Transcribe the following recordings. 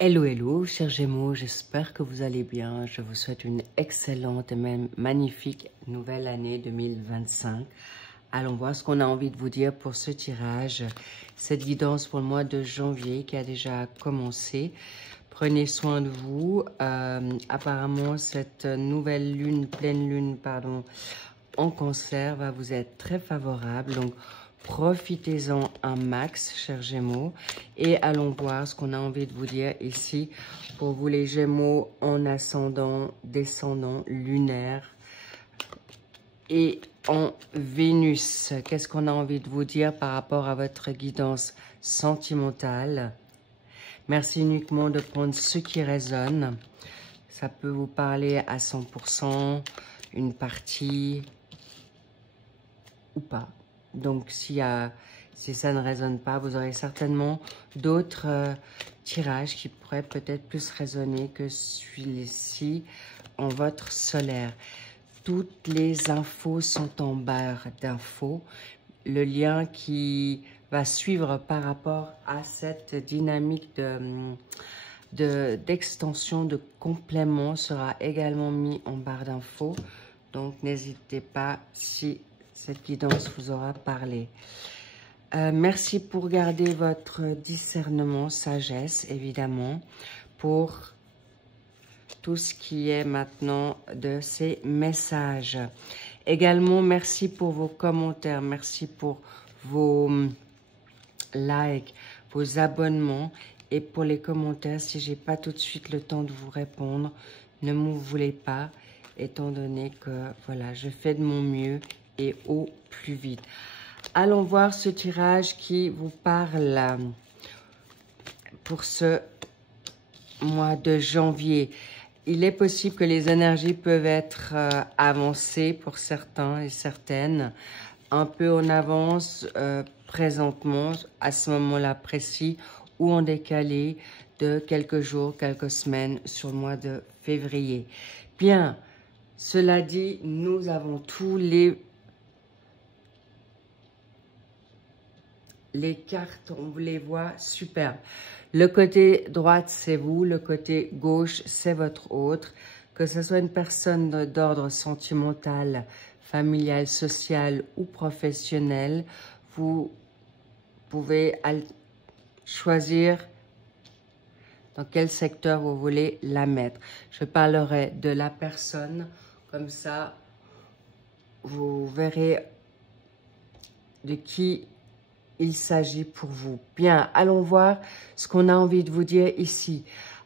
Hello, hello, chers Gémeaux, j'espère que vous allez bien. Je vous souhaite une excellente et même magnifique nouvelle année 2025. Allons voir ce qu'on a envie de vous dire pour ce tirage. Cette guidance pour le mois de janvier qui a déjà commencé. Prenez soin de vous. Apparemment, cette nouvelle lune, pleine lune, pardon, en Cancer va vous être très favorable. Donc, profitez-en un max, chers Gémeaux. Et allons voir ce qu'on a envie de vous dire ici pour vous les Gémeaux en ascendant, descendant, lunaire et en Vénus. Qu'est-ce qu'on a envie de vous dire par rapport à votre guidance sentimentale? Merci uniquement de prendre ce qui résonne. Ça peut vous parler à 100%, une partie ou pas. Donc, si ça ne résonne pas, vous aurez certainement d'autres tirages qui pourraient peut-être plus résonner que celui-ci en votre solaire. Toutes les infos sont en barre d'infos. Le lien qui va suivre par rapport à cette dynamique d'extension, de complément sera également mis en barre d'infos. Donc, n'hésitez pas si cette guidance vous aura parlé. Merci pour garder votre discernement, sagesse, évidemment, pour tout ce qui est maintenant de ces messages. Également, merci pour vos commentaires, merci pour vos likes, vos abonnements et pour les commentaires. Si je n'ai pas tout de suite le temps de vous répondre, ne m'en voulez pas, étant donné que voilà, je fais de mon mieux et au plus vite. Allons voir ce tirage qui vous parle pour ce mois de janvier. Il est possible que les énergies peuvent être avancées pour certains et certaines, un peu en avance présentement, à ce moment-là précis, ou en décalé de quelques jours, quelques semaines sur le mois de février. Bien, cela dit, nous avons tous les cartes, on vous les voit superbes. Le côté droite, c'est vous. Le côté gauche, c'est votre autre. Que ce soit une personne d'ordre sentimental, familial, social ou professionnel, vous pouvez choisir dans quel secteur vous voulez la mettre. Je parlerai de la personne, comme ça, vous verrez de qui il s'agit pour vous. Bien, allons voir ce qu'on a envie de vous dire ici.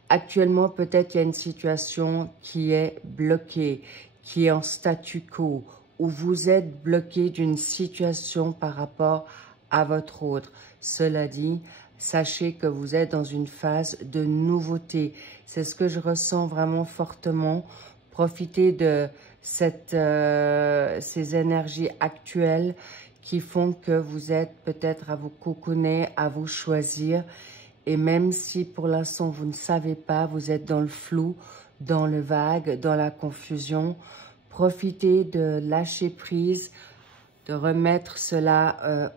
Actuellement, peut-être il y a une situation qui est bloquée, qui est en statu quo, où vous êtes bloqué d'une situation par rapport à votre autre. Cela dit, sachez que vous êtes dans une phase de nouveauté. C'est ce que je ressens vraiment fortement. Profitez de ces énergies actuelles qui font que vous êtes peut-être à vous cocooner, à vous choisir. Et même si pour l'instant vous ne savez pas, vous êtes dans le flou, dans le vague, dans la confusion, profitez de lâcher prise, de remettre cela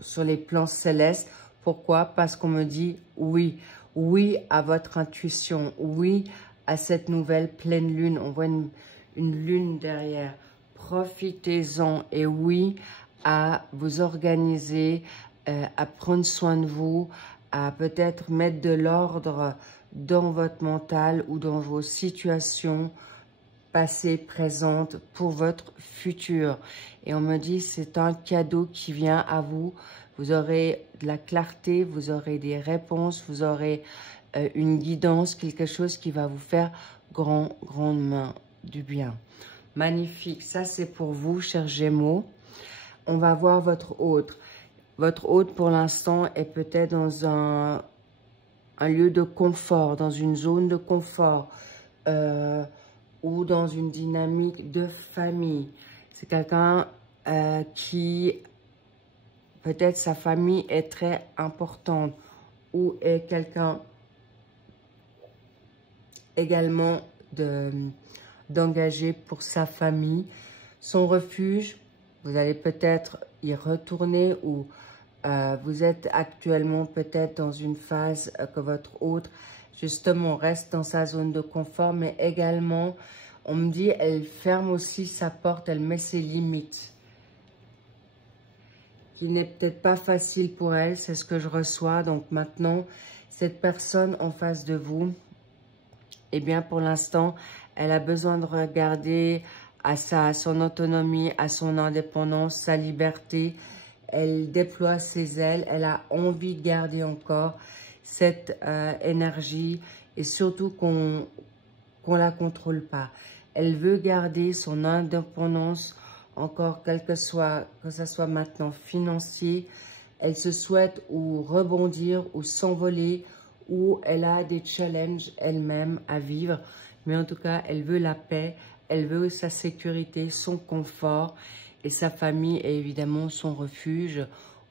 sur les plans célestes. Pourquoi? Parce qu'on me dit oui. Oui à votre intuition, oui à cette nouvelle pleine lune. On voit une lune derrière. Profitez-en et oui à vous organiser, à prendre soin de vous, à peut-être mettre de l'ordre dans votre mental ou dans vos situations passées, présentes pour votre futur. Et on me dit c'est un cadeau qui vient à vous. Vous aurez de la clarté, vous aurez des réponses, vous aurez une guidance, quelque chose qui va vous faire grandement du bien. Magnifique, ça c'est pour vous, chers Gémeaux. On va voir votre autre. Votre autre, pour l'instant, est peut-être dans un lieu de confort, dans une zone de confort ou dans une dynamique de famille. C'est quelqu'un qui, peut-être sa famille est très importante ou est quelqu'un également d'engager pour sa famille. Son refuge, vous allez peut-être y retourner ou Vous êtes actuellement peut-être dans une phase que votre autre, justement, reste dans sa zone de confort, mais également, on me dit, elle ferme aussi sa porte, elle met ses limites, qui n'est peut-être pas facile pour elle, c'est ce que je reçois. Donc maintenant, cette personne en face de vous, eh bien, pour l'instant, elle a besoin de regarder à son autonomie, à son indépendance, sa liberté. Elle déploie ses ailes, elle a envie de garder encore cette énergie et surtout qu'on la contrôle pas. Elle veut garder son indépendance encore, que ce soit maintenant financier. Elle se souhaite ou rebondir ou s'envoler ou elle a des challenges elle-même à vivre. Mais en tout cas, elle veut la paix, elle veut sa sécurité, son confort. Et sa famille est évidemment son refuge,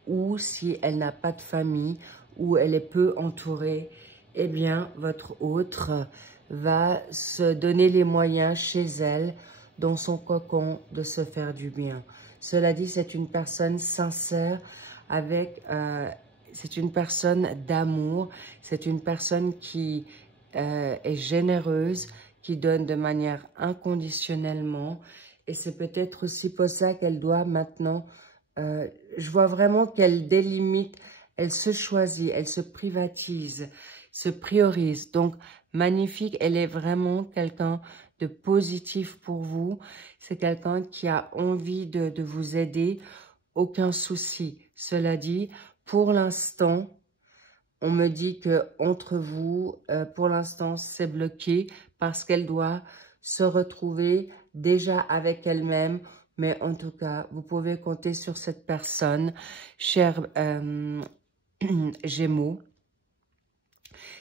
ou si elle n'a pas de famille, ou elle est peu entourée, eh bien, votre autre va se donner les moyens chez elle, dans son cocon, de se faire du bien. Cela dit, c'est une personne sincère, c'est une personne d'amour, c'est une personne qui est généreuse, qui donne de manière inconditionnellement. Et c'est peut-être aussi pour ça qu'elle doit maintenant, je vois vraiment qu'elle délimite, elle se choisit, elle se privatise, se priorise. Donc, magnifique, elle est vraiment quelqu'un de positif pour vous. C'est quelqu'un qui a envie de vous aider, aucun souci. Cela dit, pour l'instant, on me dit que entre vous, pour l'instant, c'est bloqué parce qu'elle doit se retrouver déjà avec elle-même. Mais en tout cas, vous pouvez compter sur cette personne, cher Gémeaux.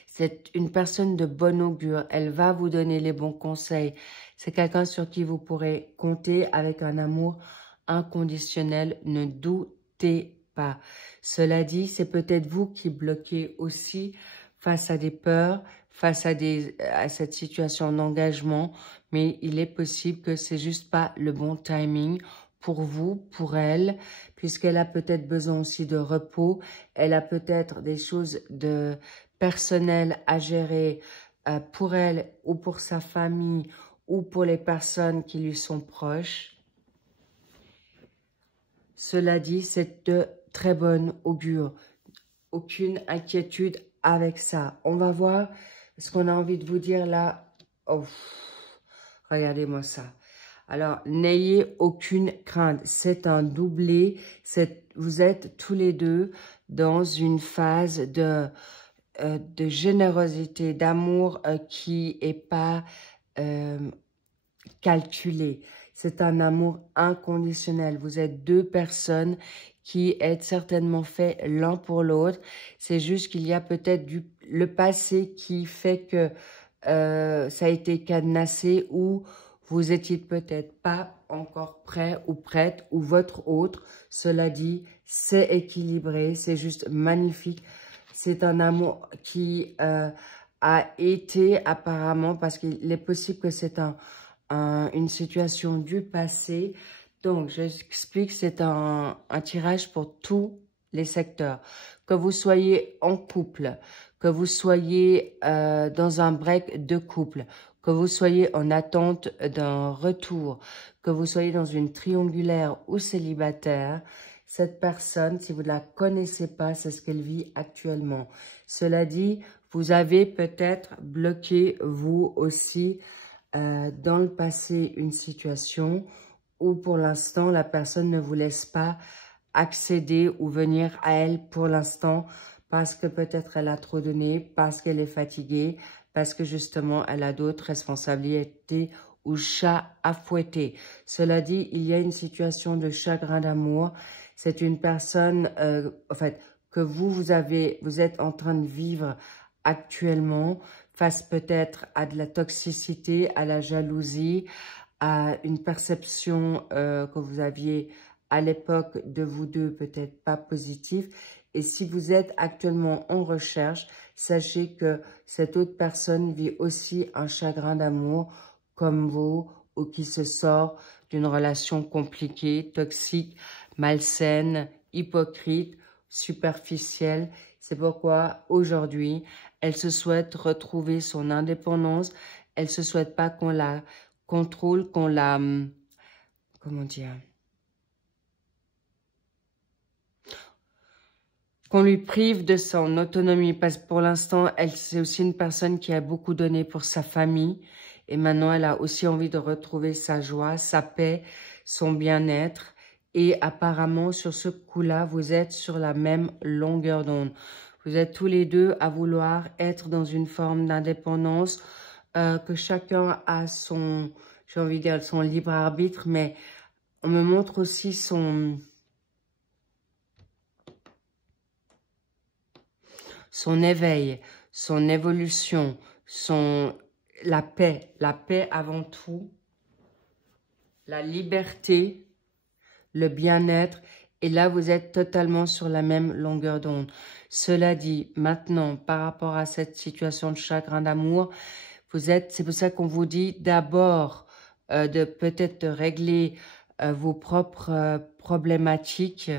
C'est une personne de bon augure. Elle va vous donner les bons conseils. C'est quelqu'un sur qui vous pourrez compter avec un amour inconditionnel. Ne doutez pas. Cela dit, c'est peut-être vous qui bloquez aussi face à des peurs, face à cette situation d'engagement. Mais il est possible que c'est juste pas le bon timing pour vous, pour elle, puisqu'elle a peut-être besoin aussi de repos. Elle a peut-être des choses personnelles à gérer pour elle ou pour sa famille ou pour les personnes qui lui sont proches. Cela dit, c'est de très bonne augure. Aucune inquiétude avec ça. On va voir ce qu'on a envie de vous dire là. Oh, regardez-moi ça. Alors, n'ayez aucune crainte. C'est un doublé. Vous êtes tous les deux dans une phase de générosité, d'amour qui n'est pas calculé. C'est un amour inconditionnel. Vous êtes deux personnes qui êtes certainement faits l'un pour l'autre. C'est juste qu'il y a peut-être le passé qui fait que ça a été cadenassé ou vous étiez peut-être pas encore prêt ou prête ou votre autre. Cela dit, c'est équilibré, c'est juste magnifique. C'est un amour qui a été apparemment, parce qu'il est possible que c'est une situation du passé. Donc, j'explique, c'est un tirage pour tous les secteurs. Que vous soyez en couple, que vous soyez dans un break de couple, que vous soyez en attente d'un retour, que vous soyez dans une triangulaire ou célibataire, cette personne, si vous ne la connaissez pas, c'est ce qu'elle vit actuellement. Cela dit, vous avez peut-être bloqué, vous aussi, dans le passé, une situation où pour l'instant, la personne ne vous laisse pas accéder ou venir à elle pour l'instant parce que peut-être elle a trop donné, parce qu'elle est fatiguée, parce que justement, elle a d'autres responsabilités ou chat à fouetter. Cela dit, il y a une situation de chagrin d'amour. C'est une personne, en fait, que vous êtes en train de vivre actuellement face peut-être à de la toxicité, à la jalousie, à une perception que vous aviez à l'époque de vous deux peut-être pas positive. Et si vous êtes actuellement en recherche, sachez que cette autre personne vit aussi un chagrin d'amour comme vous ou qui se sort d'une relation compliquée, toxique, malsaine, hypocrite. superficielle. C'est pourquoi aujourd'hui, elle se souhaite retrouver son indépendance. Elle se souhaite pas qu'on la contrôle, qu'on la... Comment dire? Qu'on lui prive de son autonomie. Parce que pour l'instant, c'est aussi une personne qui a beaucoup donné pour sa famille. Et maintenant, elle a aussi envie de retrouver sa joie, sa paix, son bien-être. Et apparemment, sur ce coup-là, vous êtes sur la même longueur d'onde. Vous êtes tous les deux à vouloir être dans une forme d'indépendance, que chacun a son, j'ai envie de dire, son libre arbitre, mais on me montre aussi son éveil, son évolution, la paix avant tout, la liberté, le bien-être. Et là, vous êtes totalement sur la même longueur d'onde. Cela dit, maintenant, par rapport à cette situation de chagrin d'amour, c'est pour ça qu'on vous dit d'abord de peut-être régler vos propres problématiques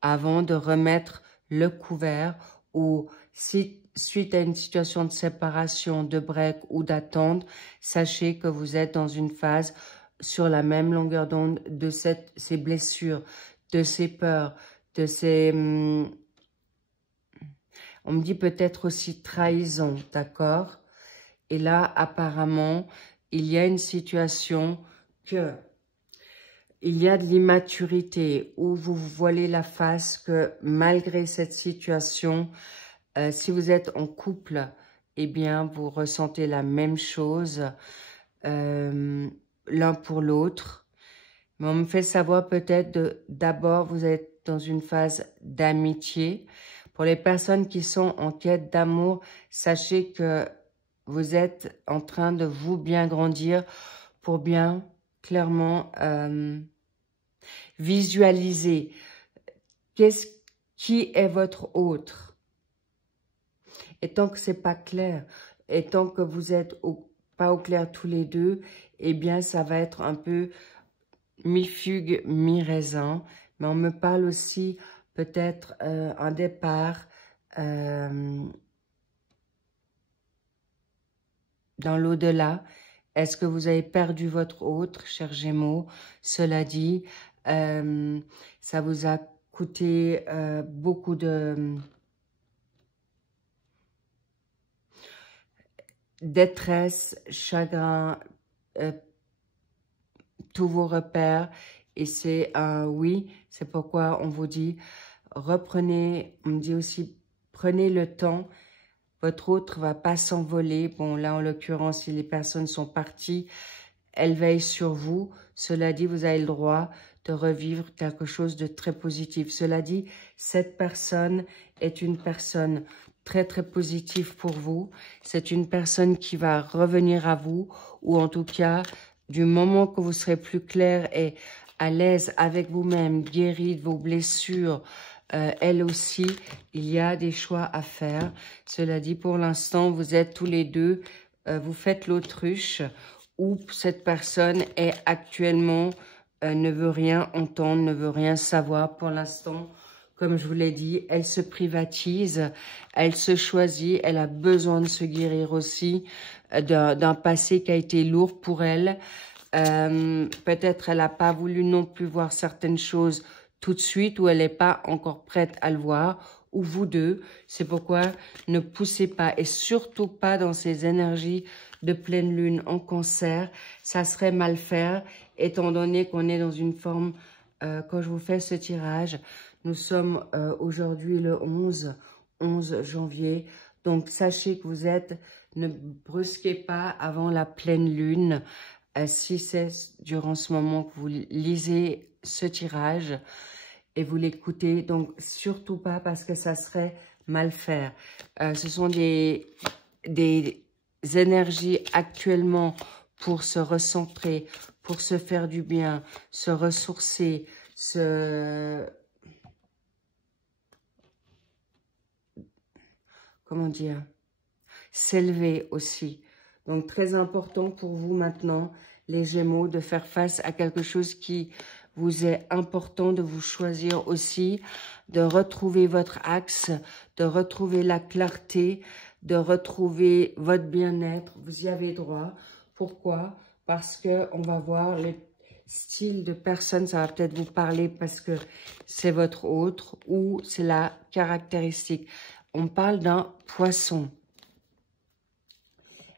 avant de remettre le couvert, ou si suite à une situation de séparation, de break ou d'attente, sachez que vous êtes dans une phase sur la même longueur d'onde de ces blessures, de ces peurs, de ces... on me dit peut-être aussi trahison, d'accord? Et là, apparemment, il y a une situation que... il y a de l'immaturité où vous vous voilez la face, que malgré cette situation, si vous êtes en couple, eh bien, vous ressentez la même chose l'un pour l'autre. Mais on me fait savoir peut-être d'abord, vous êtes dans une phase d'amitié. Pour les personnes qui sont en quête d'amour, sachez que vous êtes en train de vous bien grandir pour bien clairement visualiser qui est votre autre. Et tant que c'est pas clair, et tant que vous êtes pas au clair tous les deux, eh bien ça va être un peu mi-fugue, mi-raisin. Mais on me parle aussi peut-être un départ dans l'au-delà. Est-ce que vous avez perdu votre autre, cher Gémeaux? Cela dit, ça vous a coûté beaucoup de détresse, chagrin, tous vos repères. Et c'est un oui, c'est pourquoi on vous dit, reprenez, on me dit aussi, prenez le temps. Votre autre va pas s'envoler. Bon, là, en l'occurrence, si les personnes sont parties, elles veillent sur vous. Cela dit, vous avez le droit de revivre quelque chose de très positif. Cela dit, cette personne est une personne très, très positive pour vous. C'est une personne qui va revenir à vous, ou en tout cas, du moment que vous serez plus clair et à l'aise avec vous-même, guéri de vos blessures, elle aussi, il y a des choix à faire. Cela dit, pour l'instant, vous êtes tous les deux, vous faites l'autruche, ou cette personne est actuellement, ne veut rien entendre, ne veut rien savoir. Pour l'instant, comme je vous l'ai dit, elle se privatise, elle se choisit, elle a besoin de se guérir aussi d'un passé qui a été lourd pour elle. Peut-être elle n'a pas voulu non plus voir certaines choses tout de suite, ou elle n'est pas encore prête à le voir, ou vous deux. C'est pourquoi ne poussez pas, et surtout pas dans ces énergies de pleine lune en Cancer. Ça serait mal faire, étant donné qu'on est dans une forme, quand je vous fais ce tirage, nous sommes aujourd'hui le 11 janvier. Donc sachez que vous êtes, ne brusquez pas avant la pleine lune. Si c'est durant ce moment que vous lisez ce tirage et vous l'écoutez, donc surtout pas, parce que ça serait mal faire. Ce sont des énergies actuellement pour se recentrer, pour se faire du bien, se ressourcer, comment dire, s'élever aussi. Donc très important pour vous maintenant, les Gémeaux, de faire face à quelque chose qui vous est important de vous choisir aussi, de retrouver votre axe, de retrouver la clarté, de retrouver votre bien-être. Vous y avez droit. Pourquoi? Parce que on va voir le style de personne, ça va peut-être vous parler parce que c'est votre autre ou c'est la caractéristique. On parle d'un poisson.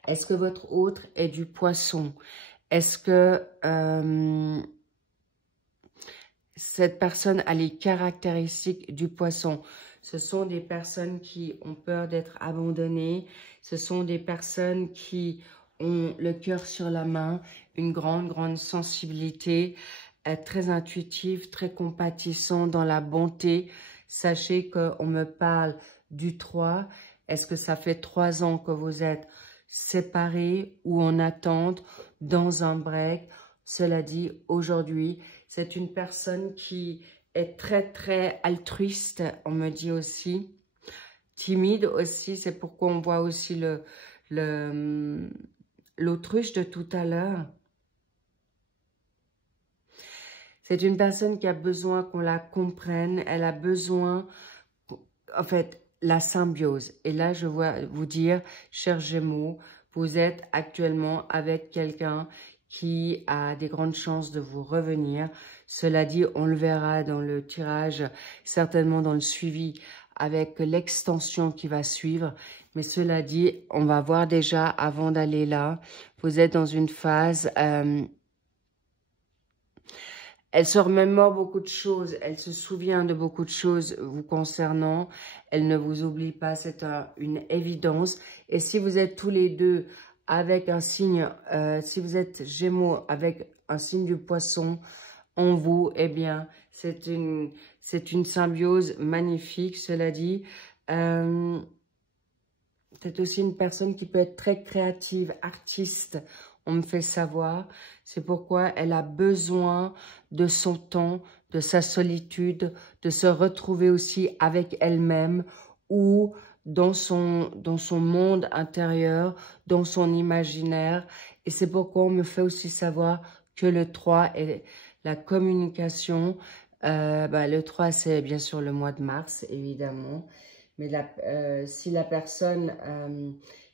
Est-ce que votre autre est du poisson? Est-ce que cette personne a les caractéristiques du poisson? Ce sont des personnes qui ont peur d'être abandonnées. Ce sont des personnes qui ont le cœur sur la main, une grande sensibilité, très intuitive, très compatissant dans la bonté. Sachez qu'on me parle du 3. Est-ce que ça fait 3 ans que vous êtes séparés ou en attente, dans un break? Cela dit, aujourd'hui, c'est une personne qui est très altruiste, on me dit aussi. Timide aussi, c'est pourquoi on voit aussi l'autruche de tout à l'heure. C'est une personne qui a besoin qu'on la comprenne, elle a besoin, en fait, la symbiose. Et là, je vois vous dire, chers Gémeaux, vous êtes actuellement avec quelqu'un qui a des grandes chances de vous revenir. Cela dit, on le verra dans le tirage, certainement dans le suivi avec l'extension qui va suivre. Mais cela dit, on va voir déjà, avant d'aller là, vous êtes dans une phase... elle se remémore beaucoup de choses, elle se souvient de beaucoup de choses vous concernant, elle ne vous oublie pas, c'est une évidence. Et si vous êtes tous les deux avec un signe, si vous êtes Gémeaux avec un signe du poisson en vous, eh bien, c'est une symbiose magnifique, cela dit. C'est aussi une personne qui peut être très créative, artiste, on me fait savoir. C'est pourquoi elle a besoin de son temps, de sa solitude, de se retrouver aussi avec elle-même ou dans son monde intérieur, dans son imaginaire. Et c'est pourquoi on me fait aussi savoir que le 3 est la communication. Le 3, c'est bien sûr le mois de mars, évidemment. Mais si la personne,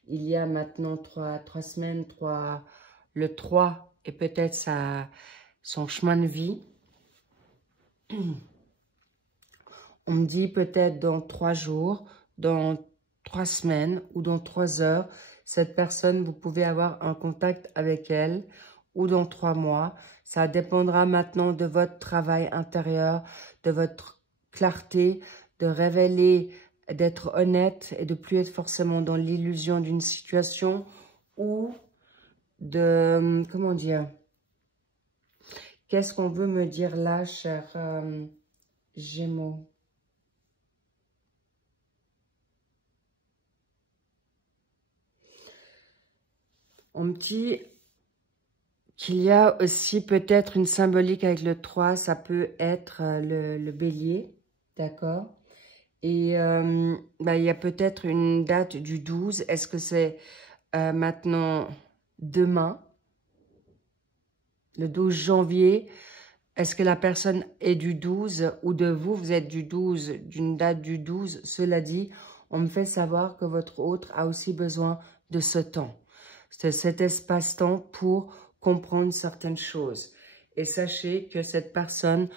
il y a maintenant 3 semaines, le 3 est peut-être son chemin de vie. On me dit peut-être dans 3 jours, dans 3 semaines ou dans 3 heures, cette personne, vous pouvez avoir un contact avec elle ou dans 3 mois. Ça dépendra maintenant de votre travail intérieur, de votre clarté, de révéler, d'être honnête et de plus être forcément dans l'illusion d'une situation ou de, comment dire, qu'est-ce qu'on veut me dire là, cher Gémeaux? On me dit qu'il y a aussi peut-être une symbolique avec le 3, ça peut être le bélier, d'accord? Et il y a peut-être une date du 12, est-ce que c'est maintenant demain, le 12 janvier? Est-ce que la personne est du 12 ou de vous, vous êtes du 12, d'une date du 12? Cela dit, on me fait savoir que votre autre a aussi besoin de ce temps. C'est cet espace-temps pour comprendre certaines choses. Et sachez que cette personne,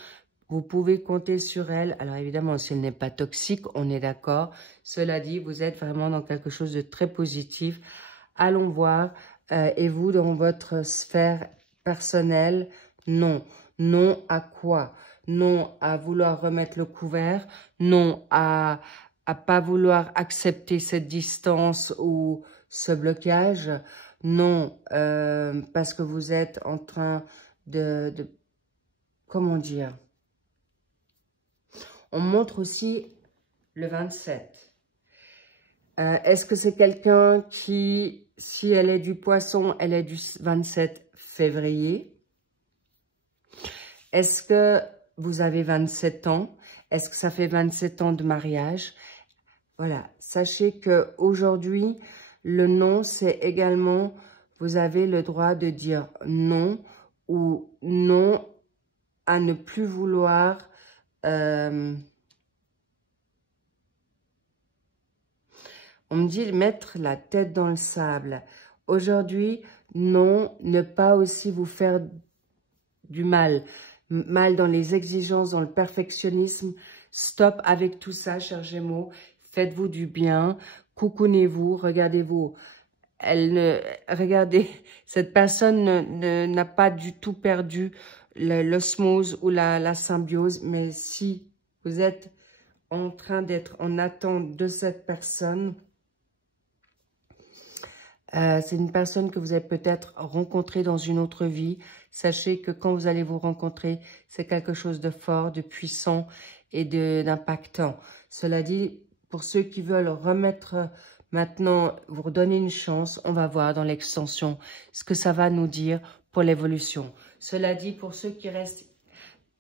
vous pouvez compter sur elle. Alors évidemment, si elle n'est pas toxique, on est d'accord. Cela dit, vous êtes vraiment dans quelque chose de très positif. Allons voir. Et vous, dans votre sphère personnelle, non. Non à quoi? Non à vouloir remettre le couvert. Non à pas vouloir accepter cette distance ou ce blocage. Non, parce que vous êtes en train de comment dire? On montre aussi le 27. Est-ce que c'est quelqu'un qui, si elle est du poisson, elle est du 27 février? Est-ce que vous avez 27 ans? Est-ce que ça fait 27 ans de mariage? Voilà, sachez que aujourd'hui, le non, c'est également, vous avez le droit de dire non ou non à ne plus vouloir on me dit mettre la tête dans le sable. Aujourd'hui, non, ne pas aussi vous faire du mal. Mal dans les exigences, dans le perfectionnisme. Stop avec tout ça, chers Gémeaux. Faites-vous du bien. Coucounez-vous. Regardez-vous. Regardez, cette personne n'a pas du tout perdu l'osmose ou la symbiose. Mais si vous êtes en train d'être en attente de cette personne, c'est une personne que vous avez peut-être rencontrée dans une autre vie. Sachez que quand vous allez vous rencontrer, c'est quelque chose de fort, de puissant et d'impactant. Cela dit, pour ceux qui veulent remettre maintenant, vous redonner une chance, on va voir dans l'extension ce que ça va nous dire pour l'évolution. Cela dit, pour ceux qui restent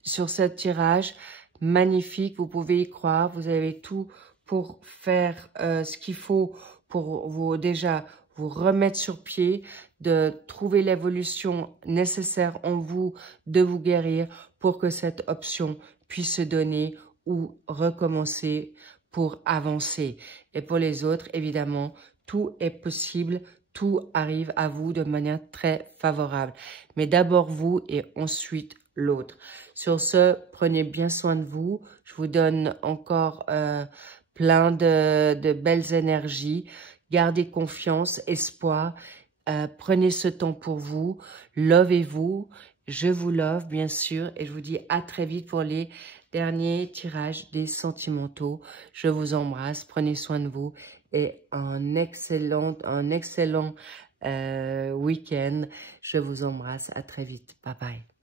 sur ce tirage, magnifique, vous pouvez y croire, vous avez tout pour faire ce qu'il faut pour vous déjà vous remettre sur pied, de trouver l'évolution nécessaire en vous, de vous guérir pour que cette option puisse se donner ou recommencer pour avancer. Et pour les autres, évidemment, tout est possible, tout arrive à vous de manière très favorable. Mais d'abord vous et ensuite l'autre. Sur ce, prenez bien soin de vous. Je vous donne encore plein de belles énergies. Gardez confiance, espoir. Prenez ce temps pour vous. Lovez-vous. Je vous love, bien sûr. Et je vous dis à très vite pour les derniers tirages des sentimentaux. Je vous embrasse. Prenez soin de vous. Et un excellent week-end. Je vous embrasse. À très vite. Bye bye.